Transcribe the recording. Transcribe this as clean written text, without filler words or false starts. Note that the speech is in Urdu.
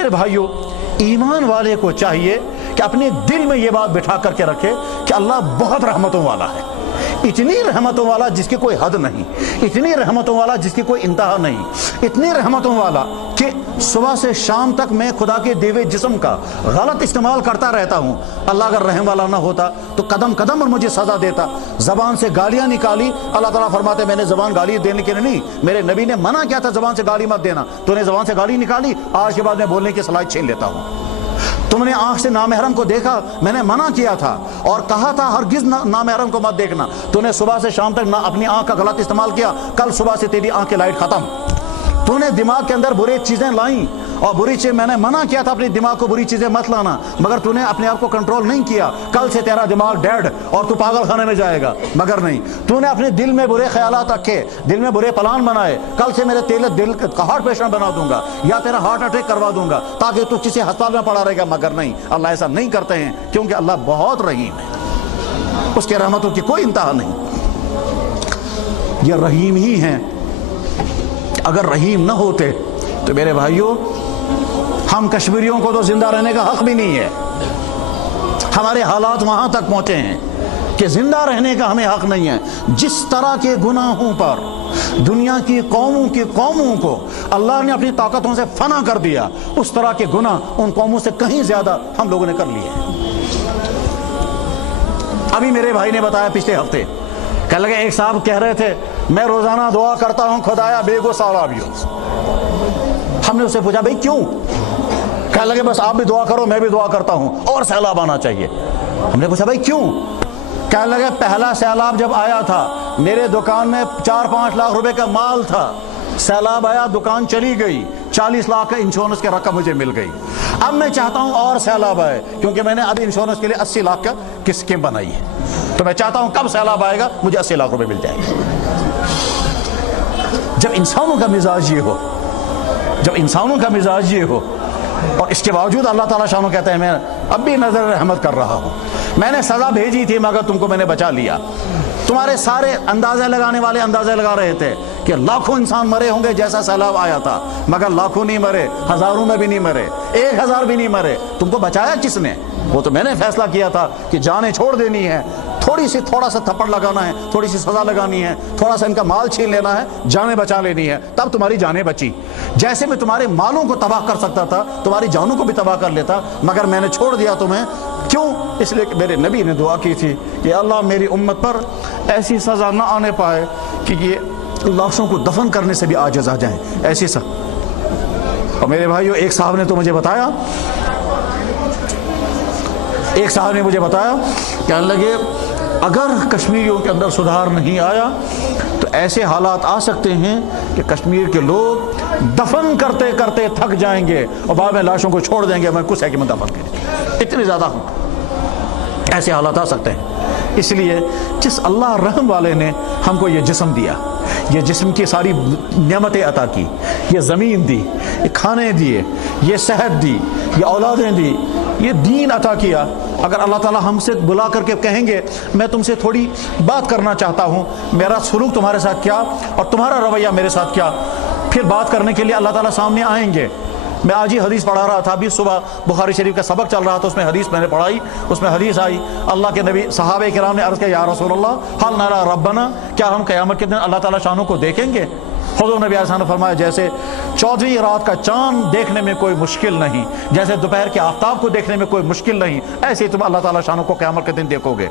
میرے بھائیوں، ایمان والے کو چاہیے کہ اپنے دل میں یہ بات بٹھا کر کے رکھے کہ اللہ بہت رحمتوں والا ہے، اتنی رحمتوں والا جس کی کوئی حد نہیں، اتنی رحمتوں والا جس کی کوئی انتہا نہیں، اتنی رحمتوں والا کہ صبح سے شام تک میں خدا کے دیوے جسم کا غلط استعمال کرتا رہتا ہوں۔ اللہ اگر رحم والا نہ ہوتا تو قدم قدم پر مجھے سزا دیتا۔ زبان سے گالیاں نکالی، اللہ تعالیٰ فرماتے میں نے زبان گالی دینے کے لیے نہیں، میرے نبی نے منع کیا تھا زبان سے گالی مت دینا، تو نے زبان سے گالی نکالی، آج کے بعد میں بولنے کی صلاحیت چھین لیتا ہوں۔ تم نے آنکھ سے نامحرم کو دیکھا، میں نے منع کیا تھا اور کہا تھا ہرگز نامحرم کو مت دیکھنا، تو نے صبح سے شام تک اپنی آنکھ کا غلط استعمال کیا، کل صبح سے تیری آنکھ کی لائٹ ختم۔ تو نے دماغ کے اندر بری چیزیں لائیں اور بری چیز، میں نے منع کیا تھا اپنے دماغ کو بری چیزیں مت لانا، مگر تو نے اپنے آپ کو کنٹرول نہیں کیا، کل سے تیرا دماغ ڈیڈ اور تو پاگل خانے میں جائے گا، مگر نہیں۔ تو نے اپنے دل میں برے خیالات رکھے، دل میں برے پلان بنائے، کل سے میرے دل کا ہارٹ پیشنٹ بنا دوں گا یا تیرا ہارٹ اٹیک کروا دوں گا تاکہ تو کسی ہسپتال میں پڑا رہے گا، مگر نہیں، اللہ ایسا نہیں کرتے ہیں کیونکہ اللہ بہت رحیم ہے، اس کے رحمتوں کی کوئی انتہا نہیں، یہ رحیم ہی ہیں۔ اگر رحیم نہ ہوتے تو میرے بھائیوں ہم کشمیریوں کو تو زندہ رہنے کا حق بھی نہیں ہے، ہمارے حالات وہاں تک پہنچے ہیں کہ زندہ رہنے کا ہمیں حق نہیں ہے۔ جس طرح کے گناہوں پر دنیا کی قوموں کو اللہ نے اپنی طاقتوں سے فنا کر دیا، اس طرح کے گناہ ان قوموں سے کہیں زیادہ ہم لوگوں نے کر لیے ہیں۔ ابھی میرے بھائی نے بتایا پچھلے ہفتے، کہنے لگے ایک صاحب کہہ رہے تھے میں روزانہ دعا کرتا ہوں خدایا بے گو سیلابیوں۔ ہم نے اسے پوچھا بھائی کیوں؟ کہنے لگے بس آپ بھی دعا کرو میں بھی دعا کرتا ہوں اور سیلاب آنا چاہیے۔ ہم نے پوچھا بھائی کیوں؟ کہنے لگے پہلا سیلاب جب آیا تھا میرے دکان میں 4-5 لاکھ روپے کا مال تھا، سیلاب آیا دکان چلی گئی، 40 لاکھ کا انشورنس کی رقم مجھے مل گئی۔ اب میں چاہتا ہوں اور سیلاب آئے کیونکہ میں نے ابھی انشورنس کے لیے 80 لاکھ کا اسکیم بنائی ہے، تو میں چاہتا ہوں کب سیلاب آئے گا مجھے 80 لاکھ روپے مل جائیں گے۔ جب انسانوں کا مزاج یہ ہو، جب انسانوں کا مزاج یہ ہو، اور اس کے باوجود اللہ تعالیٰ شانو کہتے ہیں میں اب بھی نظر رحمت کر رہا ہوں، میں نے سزا بھیجی تھی مگر تم کو میں نے بچا لیا۔ تمہارے سارے اندازے لگانے والے اندازے لگا رہے تھے کہ لاکھوں انسان مرے ہوں گے جیسا سیلاب آیا تھا، مگر لاکھوں نہیں مرے، ہزاروں میں بھی نہیں مرے، 1000 بھی نہیں مرے۔ تم کو بچایا کس نے؟ وہ تو میں نے فیصلہ کیا تھا کہ جانیں چھوڑ دینی ہے، تھوڑا سا تھپڑ لگانا ہے، تھوڑی سی سزا لگانی ہے، تھوڑا سا ان کا مال چھین لینا ہے، جانیں بچا لینی ہے، تب تمہاری جانیں بچی۔ جیسے میں تمہارے مالوں کو تباہ کر سکتا تھا تمہاری جانوں کو بھی تباہ کر لیتا، مگر میں نے چھوڑ دیا تمہیں۔ کیوں؟ اس لیے کہ میرے نبی نے دعا کی تھی کہ اللہ میری امت پر ایسی سزا نہ آنے پائے کہ یہ لاشوں کو دفن کرنے سے بھی عاجز آ جائیں، ایسی سزا۔ اور میرے بھائیو ایک صاحب نے تو مجھے بتایا، کہنے لگے اگر کشمیریوں کے اندر سدھار نہیں آیا تو ایسے حالات آ سکتے ہیں کہ کشمیر کے لوگ دفن کرتے کرتے تھک جائیں گے اور بعد میں لاشوں کو چھوڑ دیں گے، میں کچھ ہے کہ میں دفن کریں، اتنے زیادہ ایسے حالات آ سکتے ہیں۔ اس لیے جس اللہ رحم والے نے ہم کو یہ جسم دیا، یہ جسم کی ساری نعمتیں عطا کی، یہ زمین دی، یہ کھانے دیے، یہ صحت دی، یہ اولادیں دی، یہ دین عطا کیا، اگر اللہ تعالیٰ ہم سے بلا کر کے کہیں گے میں تم سے تھوڑی بات کرنا چاہتا ہوں، میرا سلوک تمہارے ساتھ کیا اور تمہارا رویہ میرے ساتھ کیا، پھر بات کرنے کے لیے اللہ تعالیٰ سامنے آئیں گے۔ میں آج ہی حدیث پڑھا رہا تھا، ابھی صبح بخاری شریف کا سبق چل رہا تھا، اس میں حدیث میں نے پڑھائی، اس میں حدیث آئی، اللہ کے نبی صحابہ کرام نے عرض کیا یا رسول اللہ حل نرا ربنا، کیا ہم قیامت کے دن اللہ تعالیٰ شانوں کو دیکھیں گے؟ حضور نبی علیہ السلام نے فرمایا جیسے 14ویں رات کا چاند دیکھنے میں کوئی مشکل نہیں، جیسے دوپہر کے آفتاب کو دیکھنے میں کوئی مشکل نہیں، ایسے ہی تم اللہ تعالیٰ شانوں کو قیامت کے دن دیکھو گے۔